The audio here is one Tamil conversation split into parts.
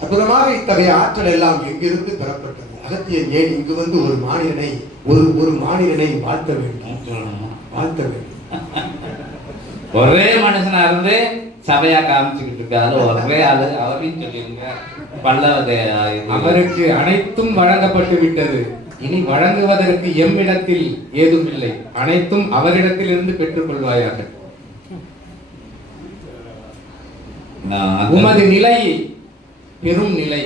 அற்புதமாக இத்தகைய ஆற்றல் எல்லாம் எங்கிருந்து பெறப்பட்டது? அகத்தியன் ஏன் இங்கு வந்து ஒரு மானிடனை வாழ்த்த வேண்டும்? ஒரே மனுஷனா இருந்து சபையா காமிச்சுக்கிட்டு இருக்காரு. ஒரே ஆளு அவரையும் சொல்லிருங்க. அவருக்கு அனைத்தும் வழங்கப்பட்டு விட்டது. இனி வழங்குவதற்கு எம்மிடத்தில் ஏதும் இல்லை. அனைத்தும் அவரிடத்தில் இருந்து பெற்றுக் கொள்வாயாக. உமது நிலை பெரும் நிலை,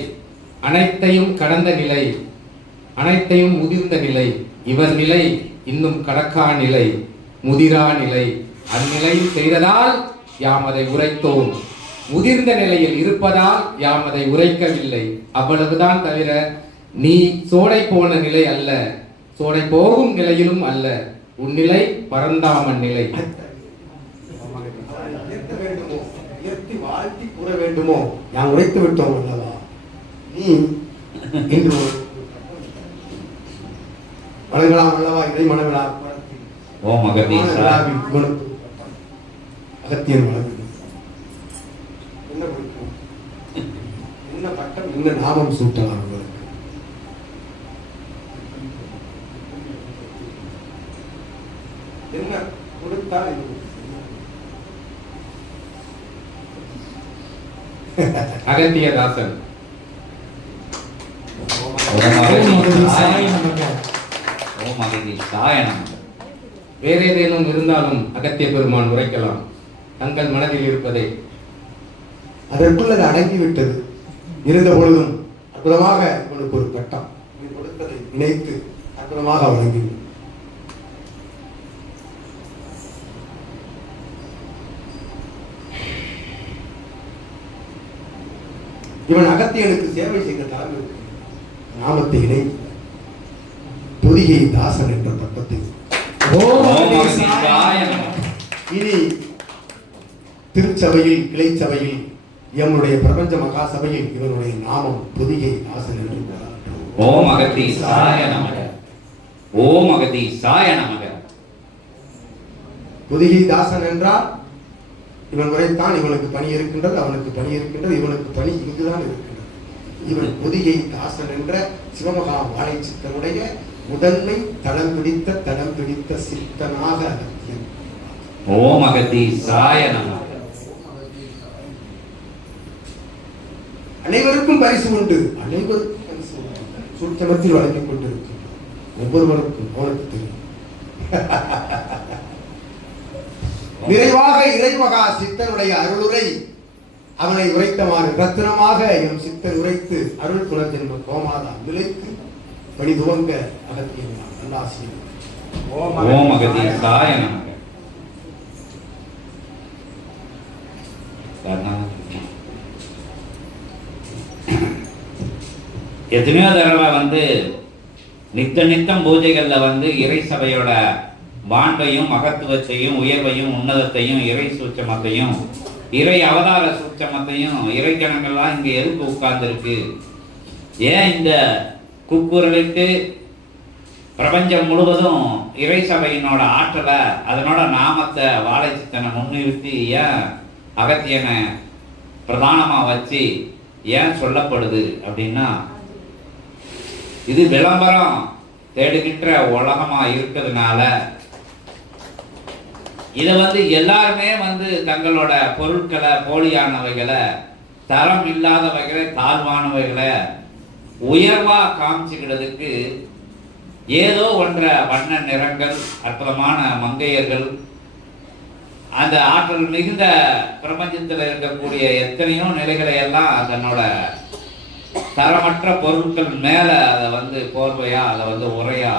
அனைத்தையும் கடந்த நிலை, அனைத்தையும் முதிர்ந்த நிலை. இவர் நிலை இன்னும் கடக்கா நிலை, முதிரா நிலை. அந்நிலையில் செய்ததால் யாம் அதை உரைத்தோம். முதிர்ந்த நிலையில் இருப்பதால் யாம் அதை உரைக்கவில்லை. அவ்வளவுதான் தவிர நீ சோடை போன நிலை அல்ல, சோடை போகும் நிலையிலும் அல்ல. உன் நிலை பரந்தாமன் நிலை. வாழ்த்தி கூற வேண்டுமோ? நான் உரைத்து விட்டோம் அல்லவா? நீ இன்று வழங்கலாம் அல்லவா? இதை மனவிழா அகத்தியன் வழங்கு. என்ன பட்டம், என்ன நாமம் சூட்டலாம் உங்களுக்கு? என்ன கொடுத்தால் அகத்தியதாசன். வேற ஏதேனும் இருந்தாலும் அகத்திய பெருமான் உரைக்கலாம். தங்கள் மனதில் இருப்பதை. அதற்குள்ளது அடங்கிவிட்டது. இருந்த பொழுதும் அற்புதமாக உங்களுக்கு ஒரு பட்டம் கொடுத்ததை நினைத்து அற்புதமாக வழங்கினேன். இவன் அகத்தியனுக்கு சேவை செய்த நாமத்தை இணை பொதிகை தாசன் என்ற பட்டத்தை இனி திருச்சபையில், கிளை சபையில், எம்முடைய பிரபஞ்ச மகா சபையில் இவனுடைய நாமம் பொதிகை தாசன் என்று ஓம் அகத்தீசாய நமக. ஓம் அகத்தீசாய நமக. பொதிகை தாசன் என்றால் இவன் உரைத்தான். இவனுக்கு பணி இருக்கின்றது, அவனுக்கு பணி இருக்கின்றது, இவனுக்கு பணி இங்குதான் இருக்கின்றது. இவன் பொதிகை தாசன் என்ற சிவமகா வாழை சித்தனுடைய முதன்மை தடம் பிடித்த சித்தனாக அகத்தியன். ஓம் அகத்தீசாய நமக. அனைவருக்கும் பரிசு உண்டு, அனைவருக்கும் பரிசு உண்டு. சூட்சமத்தில் வழங்கிக் கொண்டிருக்கின்றோம். ஒவ்வொருவருக்கும் அவனுக்கு தெரியும். நிறைவாக இறைமகா சித்தனுடைய அருளுரை அவனை உரைத்தமாறு ரத்தினமாக எம் சித்தன் உரைத்து அருள் புனர்ஜென்ம கோமாதா விளைத்து பணி துவங்க அகத்தியன் நல்லாசியம். ஓம் அகத்தீசாய நமக. எத்தனையோ தடவை நித்தம் பூஜைகள்ல இறை சபையோட வாண்பையும் மகத்துவத்தையும் உயர்வையும் உன்னதத்தையும் இறை சூட்சமத்தையும் இறை அவதார சூட்சமத்தையும் இறை ஜனங்கள்லாம் இங்க எதுக்கு உட்கார்ந்து இருக்கு, ஏன் இந்த கூக்குரலுக்கு பிரபஞ்சம் முழுவதும் இறை சபையினோட ஆற்றலை அதனோட நாமத்தை வாழை சித்தனை முன்னிறுத்தி ஏன் அகத்தியனை பிரதானமா வச்சு ஏன் சொல்லப்படுது அப்படின்னா, இது விளம்பரம் தேடுகின்ற உலகமா இருக்கிறதுனால இதை எல்லாருமே தங்களோட பொருட்களை, போலியானவைகளை, தரம் இல்லாதவைகளை, தாழ்வானவைகளை உயர்வா காமிச்சுக்கிறதுக்கு ஏதோ ஒன்ற வண்ண நிறங்கள், அற்புதமான மங்கையர்கள், அந்த ஆற்றல் மிகுந்த பிரபஞ்சத்தில் இருக்கக்கூடிய எத்தனையோ நிலைகளை எல்லாம் தன்னோட தரமற்ற பொருட்கள் மேல அதை போர்வையா அதை உரையா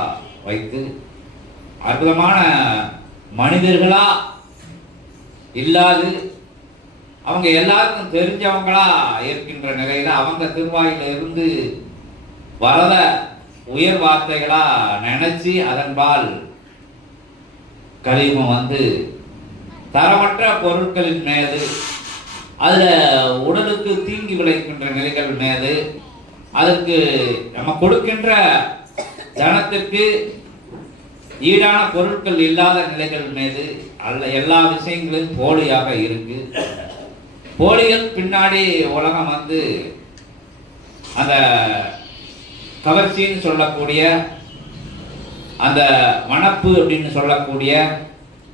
வைத்து அற்புதமான மனிதர்களா இல்லாது அவங்க எல்லாருக்கும் தெரிஞ்சவங்களா இருக்கின்ற நிலையில அவங்க திருவாயில இருந்து வரத உயர் வார்த்தைகளா நினைச்சு அதன்பால் கலியுகம் தரமற்ற பொருட்களின் மீது, அதுல உடலுக்கு தீங்கி விளைக்கின்ற நிலைகள் மீது, அதற்கு நம்ம கொடுக்கின்ற தனத்திற்கு ஈடான பொருட்கள் இல்லாத நிலைகள் மீது எல்லா விஷயங்களும் போலியாக இருக்கு. போலிகள் பின்னாடி உலகம் அந்த கவர்ச்சின்னு சொல்லக்கூடிய அந்த வனப்பு அப்படின்னு சொல்லக்கூடிய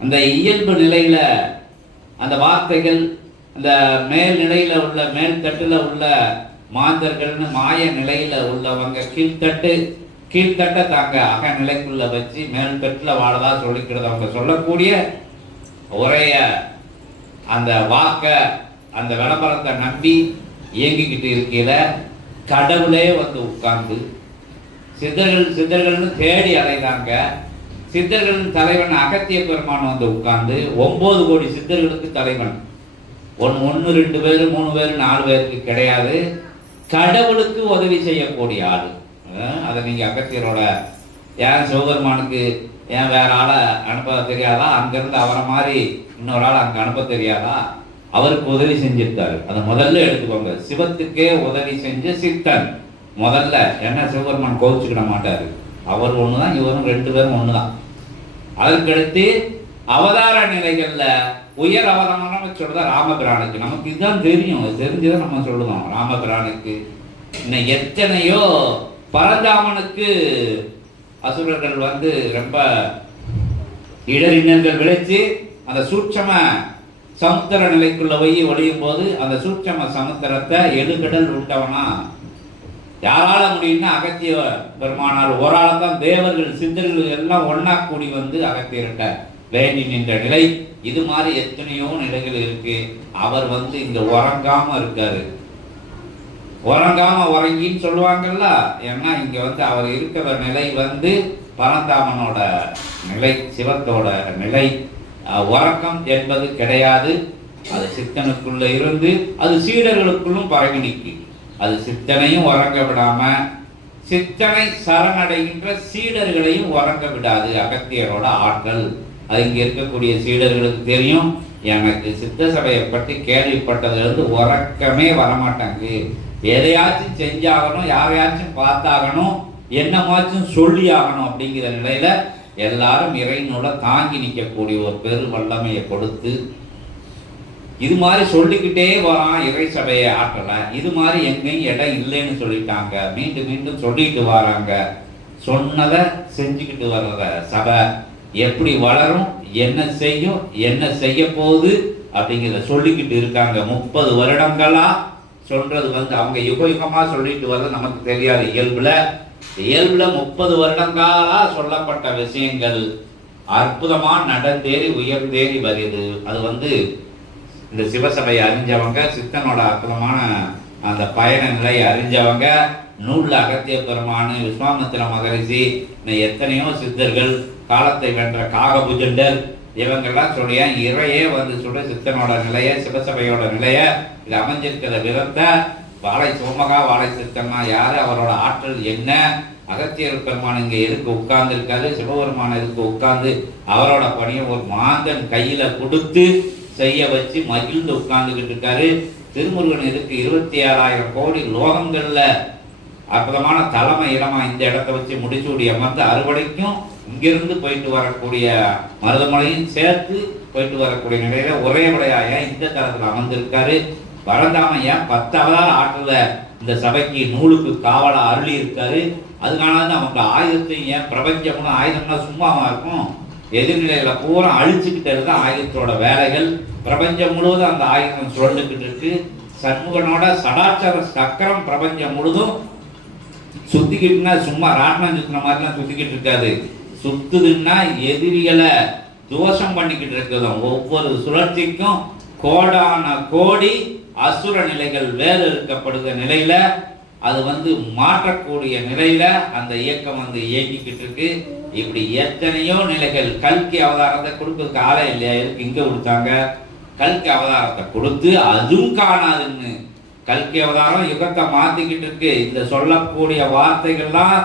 அந்த இயல்பு நிலையில அந்த வார்த்தைகள், அந்த மேல் நிலையில உள்ள மேல் தட்டுல உள்ள மாந்தர்கள்னு மாய நிலையில உள்ளவங்க கீழ்த்தட்ட தாங்க அகநிலைக்குள்ள வச்சு மேல் தட்டுல வாழதா சொல்லிக்கிறது. அவங்க சொல்லக்கூடிய ஒரே அந்த வாக்க அந்த விளம்பரத்தை நம்பி இயங்கிக்கிட்டு இருக்கையில கடவுளே வந்து உட்கார்ந்து சித்தர்கள்னு தேடி அலைதாங்க. சித்தர்களின் தலைவன் அகத்திய பெருமான் வந்து உட்கார்ந்து 9 கோடி சித்தர்களுக்கு தலைவன். 1 2 பேர் 3 பேர் 4 பேருக்கு கிடையாது, கடவுளுக்கு உதவி செய்யக்கூடிய ஆளு. அதை நீங்க அகத்தியரோட ஏன் சிவபெருமானுக்கு ஏன் வேற ஆளை அனுப்ப தெரியாதா? அங்கிருந்து அவரை மாதிரி இன்னொரு ஆள் அங்க அனுப்ப தெரியாதா? அவருக்கு உதவி செஞ்சிருக்காரு. அதை முதல்ல எடுத்துக்கோங்க. சிவத்துக்கே உதவி செஞ்ச சித்தன் முதல்ல. என்ன சிவபெருமான் கோவிச்சுக்கிட மாட்டாரு. அவர் ஒண்ணுதான், இவரும் 2 பேரும் ஒண்ணுதான். அதற்கடுத்து அவதார நிலைகள்ல உயர் அவதாரம் சொல்றதா ராமபிரானுக்கு. நமக்கு இதுதான் தெரியும், தெரிஞ்சுதான் நம்ம சொல்லுவோம். ராமபிரானுக்கு இன்னும் எத்தனையோ பரந்தாமனுக்கு அசுரர்கள் வந்து ரொம்ப இடரினர்கள் விளைச்சு அந்த சூட்சம சமுத்திர நிலைக்குள்ள போய் ஒளியும் போது அந்த சூட்சம சமுத்திரத்தை எழுகடல் விட்டவனா யாரால முடியும்னா அகத்திய பெருமானால் ஒரு ஆளத்தான். தேவர்கள் சித்தர்கள் எல்லாம் ஒன்னா கூடி வந்து அகத்தியர்கிட்ட வேண்டி நின்ற நிலை. இது மாதிரி எத்தனையோ நிலைகள் இருக்கு. அவர் வந்து இங்க உறங்காம இருக்காரு. உறங்கின்னு சொல்லுவாங்கல்ல. ஏன்னா இங்க வந்து அவர் இருக்கிற நிலை வந்து பரந்தாமனோட நிலை, சிவத்தோட நிலை. உறக்கம் என்பது கிடையாது. அது சித்தனுக்குள்ள இருந்து அது சீடர்களுக்குள்ளும் பரவி நிற்கு. அது சித்தனையும் உறங்க விடாம சித்தனை சரணடைகின்ற சீடர்களையும் உறங்க விடாது அகத்தியரோட ஆற்றல். அது இங்க இருக்கக்கூடிய சீடர்களுக்கு தெரியும். எனக்கு சித்த சபையை பற்றி கேள்விப்பட்டதுலேருந்து உறக்கமே வரமாட்டாங்க. எதையாச்சும் செஞ்சாகணும், யாரையாச்சும் பார்த்தாகணும், என்னமாச்சும் சொல்லி ஆகணும் அப்படிங்கிற நிலையில எல்லாரும் இறைவனோட தாங்கி நிற்கக்கூடிய ஒரு பெரு வல்லமையை கொடுத்து இது மாதிரி சொல்லிக்கிட்டே வரான். இறை சபையை ஆற்றல இது மாதிரி எங்கேயும் இடம் இல்லைன்னு சொல்லிட்டாங்க. மீண்டும் மீண்டும் சொல்லிட்டு வராங்க. சொன்னதை செஞ்சுக்கிட்டு வர்ற சபை எப்படி வளரும், என்ன செய்யும், என்ன செய்ய போகுது அப்படிங்கிறத சொல்லிக்கிட்டு இருக்காங்க. 30 வருடங்களா சொல்றது வந்து அவங்க யுகமா சொல்லிட்டு வர்றது நமக்கு தெரியாது. இயல்புல 30 வருடங்களா சொல்லப்பட்ட விஷயங்கள் அற்புதமா நடந்தேறி உயர்ந்தேறி வருது. அது வந்து இந்த சிவசபையை அறிஞ்சவங்க, சித்தனோட அற்புதமான அந்த பயண நிலையை அறிஞ்சவங்க, நூல்ல அகத்திய பெருமான், விஸ்வாமித்திர மகரிஷி, எத்தனையோ சித்தர்கள், காலத்தை வென்ற காகபுஜண்டர், இவங்கெல்லாம் சொல்லிய இறையே வந்து சொல்ற சித்தனோட நிலைய, சிவசபையோட நிலைய, இது அமைஞ்சிருக்கிற விதத்தை, வாழை சோமகா வாழை சித்தன்னா யாரு, அவரோட ஆற்றல் என்ன, அகத்தியர் பெருமான் இங்க எதுக்கு உட்கார்ந்து இருக்காரு, சிவபெருமான் எதுக்கு உட்கார்ந்து அவரோட பணியை ஒரு மாந்தன் கையில கொடுத்து செய்ய வச்சு மகிழ்ந்து உட்கார்ந்துகிட்டு இருக்காரு. திருமுருகன் எதுக்கு 26,000 கோடி லோகங்கள்ல அற்புதமான தலைமை இடமா இந்த இடத்தை வச்சு முடிச்சூடி அமர்ந்து அறுவடைக்கும் இங்கிருந்து போயிட்டு வரக்கூடிய மருதமலையும் சேர்த்து போயிட்டு வரக்கூடிய நிலையில ஒரே விடையாய இந்த தரத்துல அமர்ந்திருக்காரு. பரந்தாம ஏன் 10 அவதார ஆற்றுல இந்த சபைக்கு நூலுக்கு காவலா அருளி இருக்காரு. அதனால அவங்க ஆயுதத்தையும் ஏன் பிரபஞ்சம்னு ஆயுதம்னா சும்மாவா இருக்கும், எதிர்நிலையில பூரா அழிச்சுக்கிட்டது தான் ஆயுதத்தோட வேலைகள். பிரபஞ்சம் முழுவதும் அந்த ஆயுதம் சுழண்டுக்கிட்டு இருக்கு. சண்முகனோட சடாச்சார சக்கரம் பிரபஞ்சம் முழுதும் சுத்திக்கிட்டுனா சும்மா ராட்னம் சுத்தின மாதிரிலாம் சுத்திக்கிட்டு இருக்காது. சுத்துதுன்னா எதிரிகளை தோஷம் பண்ணிக்கிட்டு இருக்குதும். ஒவ்வொரு சுழற்சிக்கும் கோடான கோடி அசுர நிலைகள் வேறு இருக்கப்படுகிற நிலையில அது வந்து மாற்றக்கூடிய நிலையில அந்த இயக்கம் வந்து இயங்கிக்கிட்டு இருக்கு. இப்படி எத்தனையோ நிலைகள். கல்கி அவதாரத்தை கொடுப்பதுக்கு ஆளே இல்லையா, இருக்கு இங்க கொடுத்தாங்க. கல்கி அவதாரத்தை கொடுத்து அதுவும் காணாதுன்னு கல்கி அவதாரம் யுகத்தை மாத்திக்கிட்டு இருக்கு. இந்த சொல்லக்கூடிய வார்த்தைகள்லாம்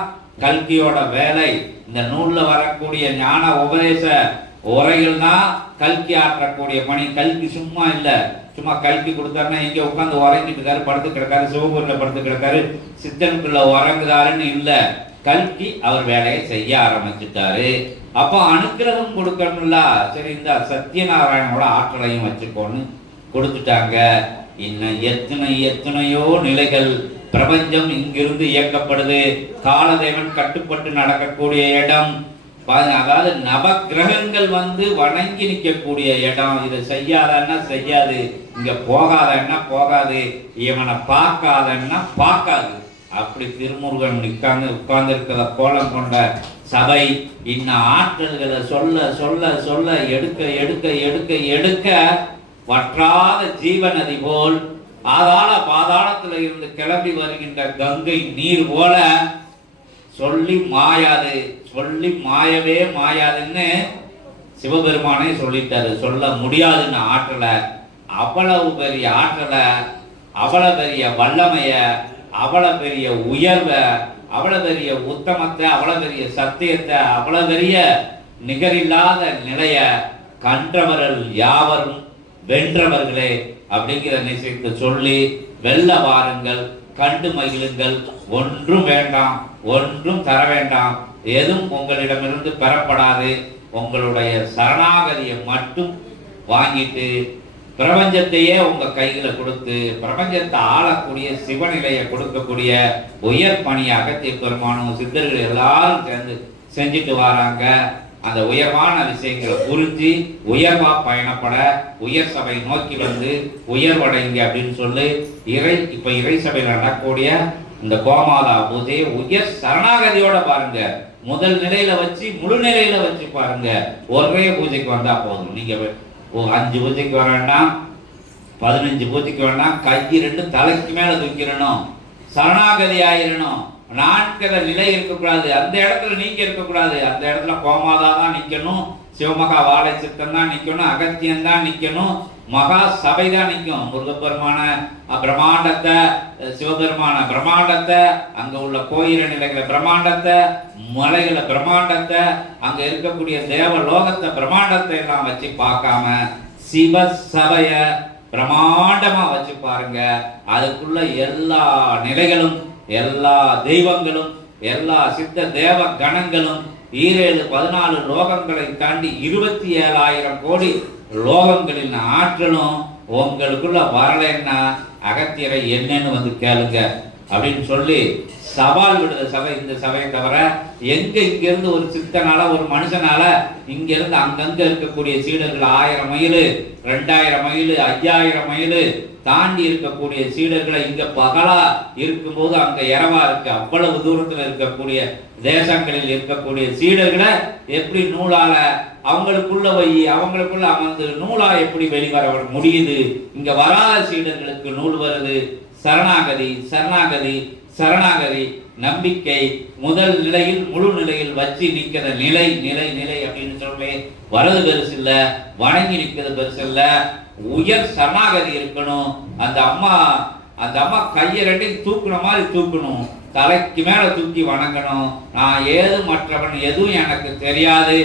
கல்கியோட வேலை. இந்த நூல்ல வரக்கூடிய ஞான உபதேச உரைகள் தான் கல்கி ஆற்றக்கூடிய பணி. கல்கி சும்மா இல்ல, சும்மா கல்கி கொடுத்தாருன்னா இங்க உட்காந்து உறங்கிட்டு இருக்காரு, படுத்து கிடக்காரு, சிவபூர்ல படுத்து கிடக்காரு, சித்தனுக்குள்ள உறங்குதாருன்னு இல்ல. கல்கி அவர் வேலையை செய்ய ஆரம்பிச்சுட்டாரு. அப்போ அனுக்கிரகம் கொடுக்கணும்ல. சரி, இந்த சத்யநாராயணோட ஆற்றலையும் வச்சுக்கோன்னு கொடுத்துட்டாங்க. இன்னும் எத்தனையோ நிலைகள் பிரபஞ்சம் இங்கிருந்து இயக்கப்படுது. காலதேவன் கட்டுப்பட்டு நடக்கக்கூடிய இடம், அதாவது நவக்கிரகங்கள் வந்து வணங்கி நிற்கக்கூடிய இடம். இதை செய்யாதன்னா செய்யாது, இங்க போகாதன்னா போகாது, இவனை பார்க்காதன்னா பார்க்காது. அப்படி திருமுருகன் உட்கார்ந்து இருக்கிற கோலம் கொண்ட சபை இன்னும் ஆற்றல்களை சொல்ல சொல்ல சொல்ல எடுக்க எடுக்க எடுக்க எடுக்க வற்றாத ஜீவநதி போல் ஆதாள பாதாளத்துல இருந்து கிளம்பி வருகின்ற கங்கை நீர் போல சொல்லி மாயாது, சொல்லி மாயவே மாயாதுன்னு சிவபெருமானே சொல்லிட்டாரு. சொல்ல முடியாதுன்னு ஆற்றலை, அவ்வளவு பெரிய ஆற்றலை, அவ்வளவு பெரிய வல்லமைய, அவ்வளவு பெரிய உயர்வை, அவ்வளவு பெரிய உத்தமத்தை, அவ்வளவு பெரிய சத்தியத்தை, அவ்வளவு பெரிய நிகரில்லாத நிலைய கன்றவர்கள் யாவரும் வென்றவர்களே அப்படிங்கிற நிச்சயத்தை சொல்லி வெல்ல வாருங்கள், கண்டு மகிழுங்கள். ஒன்றும் வேண்டாம், ஒன்றும் தர வேண்டாம், எதுவும் உங்களிடமிருந்து பெறப்படாது. உங்களுடைய சரணாகதியை மட்டும் வாங்கிட்டு பிரபஞ்சத்தையே உங்க கையில கொடுத்து பிரபஞ்சத்தை ஆளக்கூடிய சிவநிலையை கொடுக்கக்கூடிய உயர் பணியாக பெருமானும் சித்தர்கள் எல்லாரும் சேர்ந்து செஞ்சுட்டு வராங்க. அந்த உயர்வான விஷயங்களை புரிஞ்சு உயர்வா பயணப்பட உயர் சபை நோக்கி வந்து உயர்வடைங்க அப்படின்னு சொல்லி இப்ப இறை சபையில் நடக்கக்கூடிய இந்த கோமாதா பூஜையை உயர் சரணாகதியோட பாருங்க. முதல் நிலையில வச்சு முழு நிலையில வச்சு பாருங்க. ஒரே பூஜைக்கு வந்தா போதும். நீங்க 5 பூஜைக்கு வர வேண்டாம், 15 பூஜைக்கு வேண்டாம். கை 2 தலைக்கு மேல தூக்கிடணும், சரணாகதி ஆயிரணும். நான்கிற நிலை இருக்கக்கூடாது. அந்த இடத்துல நீங்க இருக்கக்கூடாது. அந்த இடத்துல கோமாதா தான் நிக்கணும், சிவமகா வாழை சித்தம் தான் நிக்கணும், அகத்தியம் தான் நிக்கணும், மகா சபை தான் நிற்கும். முருகப்பெருமான பிரம்மாண்டத்தை, சிவபெருமான பிரம்மாண்டத்தை, அங்க உள்ள கோயில நிலைகளை பிரம்மாண்டத்தை, மலைகளை பிரம்மாண்டத்தை, அங்க இருக்கக்கூடிய தேவ லோகத்தை பிரம்மாண்டத்தை எல்லாம் வச்சு பார்க்காம சிவ சபைய பிரம்மாண்டமா வச்சு பாருங்க. அதுக்குள்ள எல்லா நிலைகளும், எல்லா தெய்வங்களும், எல்லா சித்த தேவ கணங்களும் 14 லோகங்களை தாண்டி 27,000 கோடி லோகங்களின் ஆற்றலும் உங்களுக்குள்ள வரலைன்னா அகத்தியரை என்னன்னு வந்து கேளுங்க அப்படின்னு சொல்லி சவால் விடுத சபை இந்த சபையை தவிர எங்க இங்க இருந்து ஒரு சித்தனால ஒரு மனுஷனால இங்க இருந்து அங்கங்க இருக்கக்கூடிய சீடர்கள் 1000 மைல் 2000 மைல் 5000 மைல் தாண்டி இருக்கக்கூடிய சீடர்களை இங்க பகலா இருக்கும்போது அங்க இரவா இருக்கு. அவ்வளவு தூரத்துல இருக்கக்கூடிய தேசங்களில் இருக்கக்கூடிய சீடர்களை எப்படி நூலால அவங்களுக்குள்ள அவங்களுக்குள்ள அமர்ந்து நூலா எப்படி வெளிவர முடியுது? இங்க வராத சீடர்களுக்கு நூல் வருது. சரணாகதி சரணாகதி சரணாகதி நம்பிக்கை முதல் நிலையில் முழு நிலையில் வச்சு நிக்கிற நிலை நிலை நிலை அப்படின்னு சொல்லி வரது பெருசு இல்ல, வணங்கி நிக்கிறது பெருசு இல்ல. உயர் சரணாகதி இருக்கணும். அந்த அம்மா கையை 2 தூக்குன மாதிரி தூக்கணும், தலைக்கு மேல தூக்கி வணங்கணும். நான் ஏது மற்றவன், எதுவும் எனக்கு தெரியாது,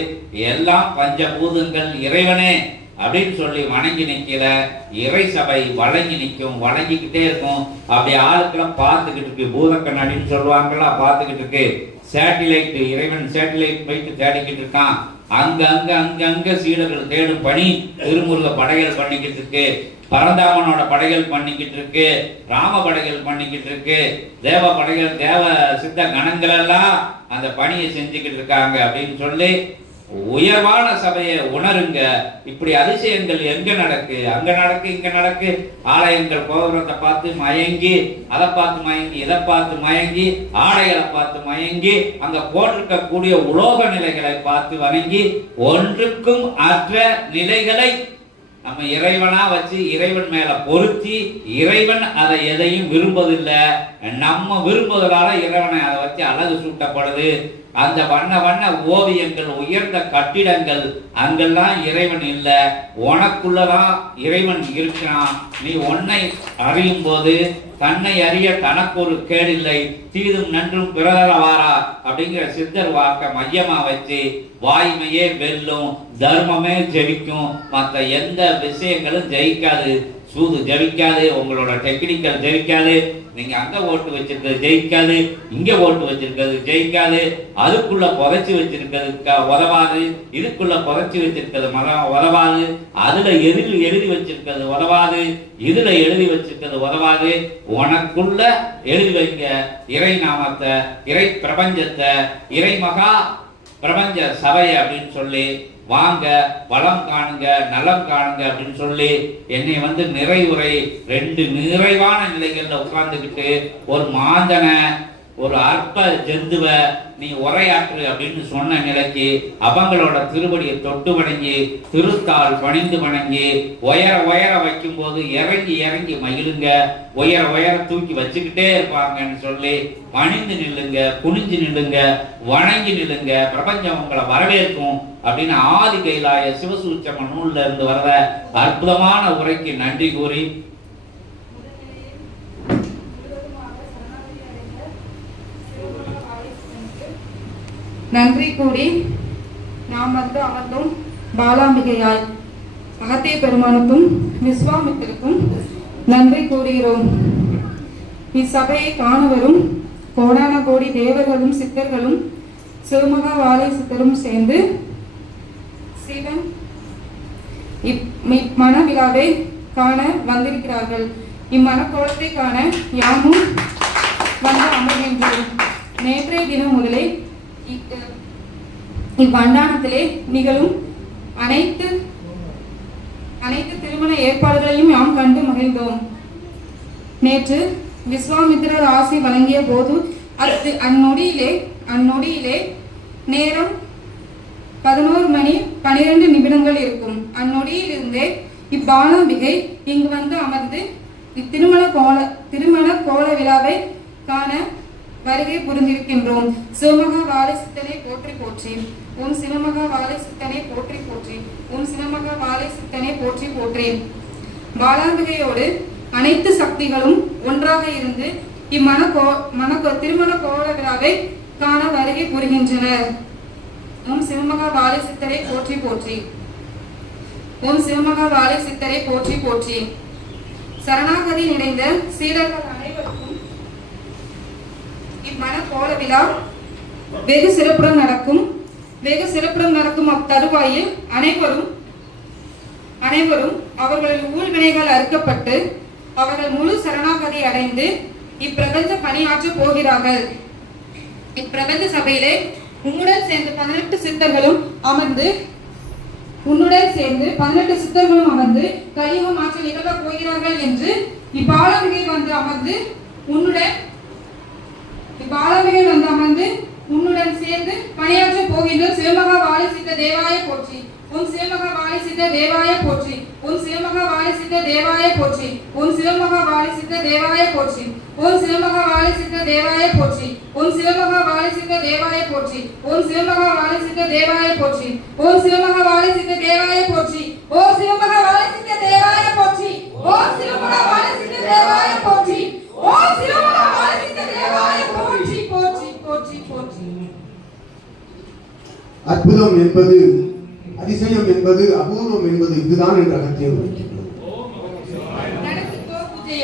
எல்லாம் பஞ்சபூதங்கள் இறைவனே அப்படின்னு சொல்லி வணங்கி நிக்கல. இறை சபை வழங்கி நிற்கும், வழங்கிக்கிட்டே இருக்கும். அப்படி ஆளுக்கெல்லாம் பார்த்துக்கிட்டு இருக்கு. பூத கண்ணாடின்னு சொல்லுவாங்களா, பார்த்துக்கிட்டு இருக்கு. சேட்டிலைட், இறைவன் சேட்டிலைட் போயிட்டு தேடிக்கிட்டு இருக்கான். அங்க சீடர்கள் தேடும் பணி திருமுருக படைகள் பண்ணிக்கிட்டு இருக்கு, பரந்தாமனோட படைகள் பண்ணிக்கிட்டு இருக்கு, ராம படைகள் பண்ணிக்கிட்டு இருக்கு, தேவ படைகள் தேவ சித்த கணங்கள் எல்லாம் அந்த பணியை செஞ்சுக்கிட்டு இருக்காங்க அப்படின்னு சொல்லி உயர்வான சபையை உணருங்க. இப்படி அதிசயங்கள் எங்க நடக்கு, அங்க நடக்கு, இங்க நடக்கு. ஆலயங்கள் கோபுரத்தை பார்த்து மயங்கி, அதை பார்த்து மயங்கி, இதை பார்த்து மயங்கி, ஆடைகளை பார்த்து மயங்கி, அங்க போட்டிருக்கக்கூடிய உலோக நிலைகளை பார்த்து வணங்கி ஒன்றுக்கும் அற்ற நிலைகளை நம்ம இறைவனா வச்சு இறைவன் மேல பொருத்தி, இறைவன் அதை எதையும் விரும்பதில்லை, நம்ம விரும்புவதால இறைவனை அதை வச்சு அழகு சூட்டப்படுது. அந்த வண்ண வண்ண ஓவியங்கள், உயர்ந்த கட்டிடங்கள், அங்கெல்லாம் இறைவன் இல்லை, உனக்குள்ளதான் இறைவன் இருக்கிறான். நீ உன்னை அறியும் போது தன்னை அறிய தனக்கு ஒரு கேடில்லை, தீதும் நன்றும் பிறதரவாரா அப்படிங்கிற சித்தர் வாக்க மையமா வச்சு வாய்மையே வெல்லும், தர்மமே ஜெயிக்கும், மற்ற எந்த விஷயங்களும் ஜெயிக்காது. சூது ஜெயிக்காது, உங்களோட டெக்னிக்கல் ஜெயிக்காது, நீங்க அங்க ஓட்டு வச்சிருக்கிறது ஜெயிக்காது, இங்க ஓட்டு வச்சிருக்கிறது ஜெயிக்காது, அதுக்குள்ள புதைச்சி வச்சிருக்கிறது உதவாது, இதுக்குள்ள புதைச்சி வச்சிருக்கிறது உதவாது, அதுல எழுதி வச்சிருக்கிறது உதவாது, இதுல எழுதி வச்சிருக்கிறது உதவாது. உனக்குள்ள எழுதி வைங்க இறை நாமத்தை, இறை பிரபஞ்சத்தை, இறை மகா பிரபஞ்ச சபை அப்படின்னு சொல்லி வாங்க, வளம் காணுங்க, நலம் காணுங்க அப்படின்னு சொல்லி என்னை வந்து நிறைவுரை 2 நிறைவான நிலைகள்ல உட்கார்ந்துக்கிட்டு ஒரு மாந்தனை, ஒரு அற்ப ஜந்துவ நீ உரையாற்று அப்படின்னு சொன்ன நிலைக்கு அவங்களோட திருவடியை தொட்டு வணங்கி, திருத்தால் பணிந்து வணங்கி, உயர வைக்கும் போது இறங்கி மகிழுங்க, உயர தூக்கி வச்சுக்கிட்டே இருப்பாங்கன்னு சொல்லி பணிந்து நில்லுங்க, குனிஞ்சு நில்லுங்க, வணங்கி நில்லுங்க, பிரபஞ்சம் உங்களை வரவேற்கும் அப்படின்னு ஆதி கைலாய சிவசூட்சம நூல்ல இருந்து வர்ற அற்புதமான உரைக்கு நன்றி கூறி நன்றி கூறி நாம் வந்து அமர்ந்தும் பாலாம்பிகையாய் அகத்திய பெருமானுக்கும் விஸ்வாமித்திற்கும் நன்றி கூறுகிறோம். இச்சபையை காண வரும் கோடான கோடி தேவர்களும் சித்தர்களும் சிவமகா வாழை சித்தரும் சேர்ந்து சிவன் இம்மன விழாவை காண வந்திருக்கிறார்கள். இம்மனக்கோலத்தை காண யாமும் வந்து அமர்கின்றோம். நேற்றைய தினம் முதலே இவ்வண்டானத்திலே நிகழும் அனைத்து திருமண ஏற்பாடுகளையும் யாம் கண்டு மகிழ்ந்தோம். நேற்று விஸ்வாமித்திரர் ஆசை வழங்கிய போது அந்நொடியிலே நேரம் 11:12 இருக்கும். அந்நொடியிலிருந்தே இப்பாலாம்பிகை இங்கு வந்து அமர்ந்து திருமண கோல விழாவை காண வருகை புரிந்திருக்கின்றோம். சிவமகா வாழை சித்தனை போற்றி போற்றி. ஓம் சிவமகா வாழை சித்தனை போற்றி போற்றி. ஓம் சிவமகா வாழை சித்தனை போற்றி போற்றி. பாலாம்பிகையோடு அனைத்து சக்திகளும் ஒன்றாக இருந்து திருமண கோல விழாவை காண வருகை புரிகின்றனர். ஓம் சிவமகா வாழை சித்தரை போற்றி போற்றி. ஓம் சிவமகா வாழை சித்தரை போற்றி போற்றி. சரணாகதி இணைந்த சீடர்கள் அனைவருக்கும் இம்மன கோல விழா வெகு சிறப்புடன் நடக்கும் அத்தருவாயில் அனைவரும் அவர்களின் ஊழ்வினைகள் அறுக்கப்பட்டு அவர்கள் முழு சரணாகதி அடைந்து இப்பிரபஞ்ச பணியாற்ற போகிறார்கள். இப்பிரபஞ்ச சபையிலே உன்னுடன் சேர்ந்து 18 சித்தர்களும் அமர்ந்து கலியுகம் ஆட்சி நிகழ போகிறார்கள் என்று இப்பாலாம்பிகை வந்து அமர்ந்து உன்னுடன் சேர்ந்து பணியாற்ற போகின்ற சிவமகா வாழை சித்த தேவாய போற்றி. ஓம் சிவமகா வாழை சித்த தேவாய போற்றி. ஓம் சிவமகா வாழை சித்த தேவாய போற்றி. ஓம் சிவமகா வாழை சித்த தேவாய போற்றி. ஓம் சிவமகா வாழை சித்த தேவாய போற்றி. ஓம் சிவமகா வாழை சித்த தேவாய போற்றி. ஓம் சிவமகா வாழை சித்த தேவாய போற்றி. ஓம் சிவமகா வாழை சித்த தேவாய போற்றி. ஓம் சிவமகா வாழை சித்த தேவாய போற்றி. ஓம் சிவமகா வாழை சித்த தேவாய போற்றி. ஓம் சிவமகா வாழை சித்த தேவாய போற்றி போற்றி போற்றி போற்றி. அற்புதம் என்பது, அதிசயம் என்பது, அபூர்வம் என்பது இதுதான் என்ற அகத்தியம் உரைக்கின்றது.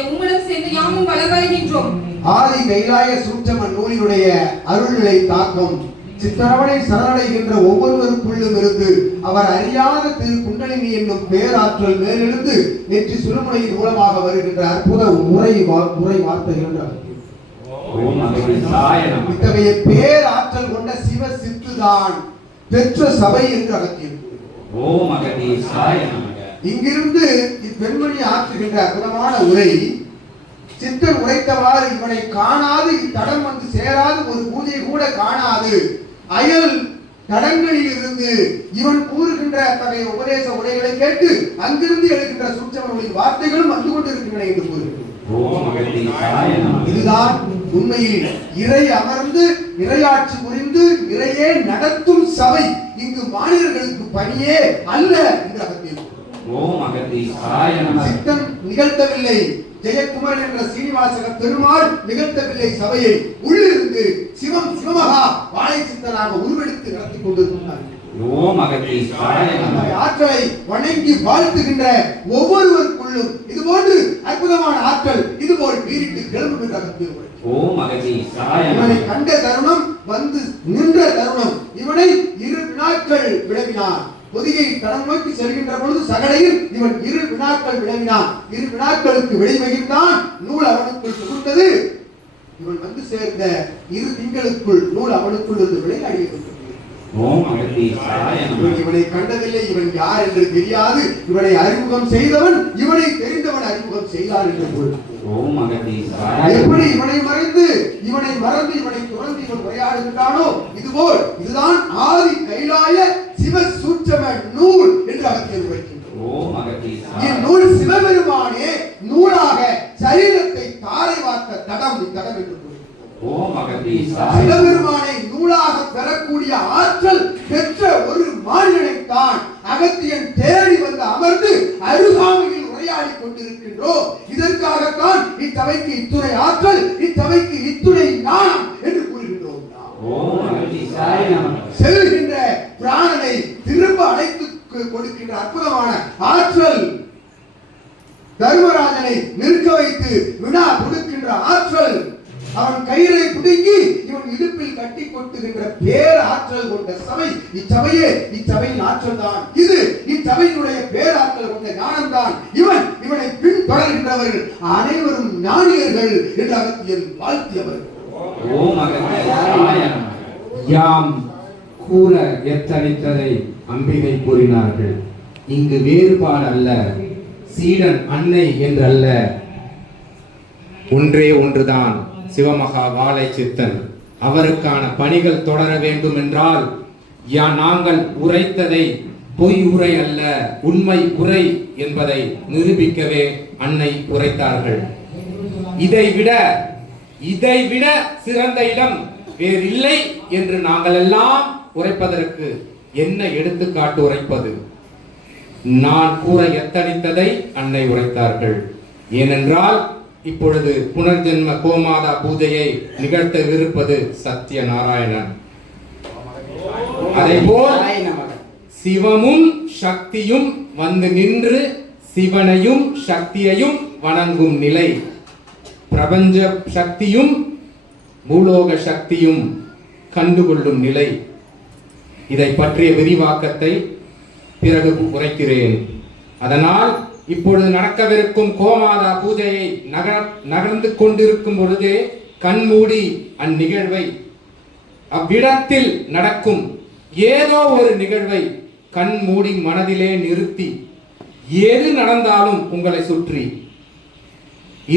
உங்களுடன் சேர்ந்து யாமும் வளர்வருகின்றோம். ஆதி கைலாய சூட்சம நூலினுடைய அருள்நிலை தாக்கம் சித்தரவணை சரணடைகின்ற ஒவ்வொருவருக்குள்ளும் இருந்து அவர் அறியாத திரு குண்டலினி என்னும் பேராற்றல் மேலெழுந்து நெற்றி சுருமுனையின் மூலமாக வருகின்ற அற்புத உரை வார்த்தைகள் என்ற இத்தகைய பேராற்றல் கொண்ட சிவ சித்துதான் பெற்ற சபை என்று அகத்தியம். இங்கிருந்து இப்பெண்மணி ஆற்றுகின்ற அற்புதமான உரை சித்தர் உரைத்தவாறு இவனை காணாது இத்தடம் வந்து சேராது ஒரு பூஜை கூட காணாது அயல் தடங்களில் இருந்து இவன் கூறுகின்ற அத்தகைய உபதேச உரைகளை கேட்டு அங்கிருந்து எழுகின்ற சூட்சமங்களின் வார்த்தைகளும் வந்து கொண்டிருக்கின்றன என்று கூறுகின்றனர். இதுதான் உண்மையில் இறை அமர்ந்து இறையாட்சி புரிந்து இறையே நடத்தும் சபை. இங்கு மாநிலர்களுக்கு பணியே அல்ல என்று அகத்தியம். சித்தன் நிகழ்த்தவில்லை, ஜெயக்குமார் என்ற சீனிவாசக பெருமாள் நிகழ்த்தவில்லை சபையை. உள்ளிருந்து சிவமகா வாழை சித்தனாக உருவெடுத்து நடத்தி கொண்டிருக்கிறார். ஓம் அகத்தீசாய அந்த நமக. ஆற்றலை வணங்கி வாழ்த்துகின்ற ஒவ்வொருவருக்குள்ளும் இதுபோன்று அற்புதமான ஆற்றல் இதுபோல் வீரிட்டு கிளம்பும் என்று அகத்தியர் உரைக்கிறார். ஓம் அகத்தீசாய இவனை நமக. கண்ட தருணம் வந்து நின்ற தருணம் இவனை 2 வினாக்கள் விளவினான். பொதியை தடம் நோக்கி செல்கின்ற பொழுது சகடையில் இவன் 2 வினாக்கள் விளவினான். 2 வினாக்களுக்கு விடைவகித்தான். நூல் அவனுக்குள் புகுந்தது. இவன் வந்து சேர்ந்த 2 திங்களுக்குள் நூல் அவனுக்குள் இருந்து விளையாடிய கொண்டிருக்கிறது. ஓம் அகத்தீசாய நமக. இவனை கண்டதில்லை, இவன் யார் என்று தெரியாது. இவனை அறிமுகம் செய்தவன் இவனை தெரிந்தவன் அறிமுகம் செய்தான் என்று பொருள். ஓம் அகத்தீசாய எப்படி இவனை மறைந்து இவனை மறந்து இவனை துறந்து இவன் உரையாடுகின்றானோ இதுபோல் இதுதான் ஆதி கைலாய சிவ சூட்சம நூல் என்று அகத்தியர் உரைக்கின்றார். ஓம் அகத்தீசாய இந்நூல் சிவபெருமானே நூலாக சரீரத்தை தாரை வார்த்த தடம் இத்தடம் என்று கூறுகிறார். ஓம் அகத்தீசாய சிவபெருமானை நூலாக பெறக்கூடிய ஆற்றல் பெற்ற ஒரு மாநிலனைத்தான் அகத்தியன் தேடி வந்து அமர்ந்து அருகாமையில் உரையாடி கொண்டிருக்கின்றோம். இதற்காகத்தான் இத்தவைக்கு இத்துணை ஆற்றல், இத்தவைக்கு இத்துணை ஞானம் என்று கூறுகின்றோம். ஓம் அகத்தீசாய நமக. செல்கின்ற பிராணனை திரும்ப அழைத்து கொடுக்கின்ற அற்புதமான ஆற்றல், தர்மராஜனை நிற்க வைத்து வினா கொடுக்கின்ற ஆற்றல், அவன் கையிலே பிடுங்கி இவன் இடுப்பில் கட்டி கொட்டுகின்ற பேர் ஆற்றல் கொண்ட சபை இச்சபையே. இச்சபையின் ஆற்றல் தான் இது. இச்சபையினுடைய பேராற்றல் கொண்ட ஞானம் தான் இவனை பின்தொடர்கின்றவர்கள் அனைவரும் ஞானியர்கள் என்று அகத்தியர் வாழ்த்தியவர்கள். ஓம் அகத்தீசாய நமக. யாம் கூற எத்தனித்ததை அம்பிகை கூறினார்கள். இங்கு வேறுபாடு அல்ல, சீடன் அன்னை என்றல்ல, ஒன்றே ஒன்றுதான் சிவமகா வாழை சித்தன். அவருக்கான பணிகள் தொடர வேண்டும் என்றால் நாங்கள் உரைத்ததை பொய் உரை அல்ல, உண்மை உரை என்பதை நிரூபிக்கவே அன்னை உரைத்தார்கள். இதைவிட சிறந்த இடம் வேறில்லை என்று நாங்கள் எல்லாம் உரைப்பதற்கு என்ன எடுத்துக்காட்டு உரைப்பது? நான் கூற எத்தனித்ததை அன்னை உரைத்தார்கள். ஏனென்றால் இப்பொழுது புனர்ஜென்ம கோமாதா பூஜையை நிகழ்த்தவிருப்பது சத்யநாராயணன். அதேபோல் சிவமும் சக்தியும் வந்து நின்று சிவனையும் சக்தியையும் வணங்கும் நிலை, பிரபஞ்ச சக்தியும் பூலோக சக்தியும் கண்டுகொள்ளும் நிலை. இதை பற்றிய விரிவாக்கத்தை பிறகு உரைக்கிறேன். அதனால் இப்பொழுது நடக்கவிருக்கும் கோமாதா பூஜையை நகர்ந்து கொண்டிருக்கும் பொழுதே கண்மூடி அந்நிகழ்வை, அவ்விடத்தில் நடக்கும் ஏதோ ஒரு நிகழ்வை கண்மூடி மனதிலே நிறுத்தி, எது நடந்தாலும் உங்களை சுற்றி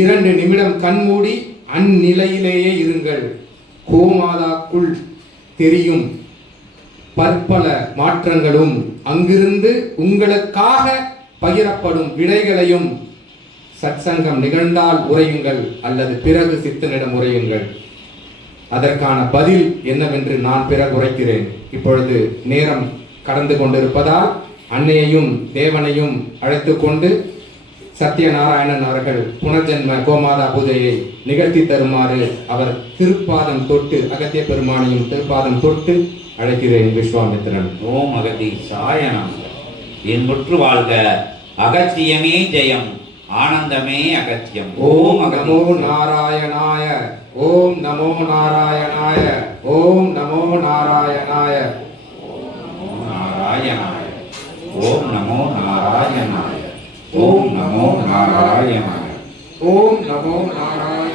2 நிமிடம் கண்மூடி அந்நிலையிலேயே இருங்கள். கோமாதாக்குள் தெரியும் பற்பல மாற்றங்களும் அங்கிருந்து உங்களுக்காக பகிரப்படும் விடைகளையும் சத்சங்கம் நிகழ்ந்தால் உரையுங்கள், அல்லது பிறகு சித்தனிடம் உரையுங்கள். அதற்கான பதில் என்னவென்று நான் பிறகு உரைக்கிறேன். இப்பொழுது நேரம் கடந்து கொண்டிருப்பதால் அன்னையையும் தேவனையும் அழைத்து கொண்டு சத்யநாராயணன் அவர்கள் புனர்ஜென்ம கோமாதா பூஜையை நிகழ்த்தி தருமாறு அவர் திருப்பாதம் தொட்டு, அகத்திய பெருமானையும் திருப்பாதம் தொட்டு அழைக்கிறேன். விஸ்வாமித்திரன். ஓம் அகத்தீசாய நமக. என்புற்று வாழ்க. அகத்தியமே ஜெயம், ஆனந்தமே அகத்தியம். ஓம் நமோ நாராயணாய. ஓம் நமோ நாராயணாய. ஓம் நமோ நாராயணாய. நாராயணாய. ஓம் நமோ நாராயணாய. ஓம் நமோ நாராயணாய. ஓம் நமோ நாராயணாய.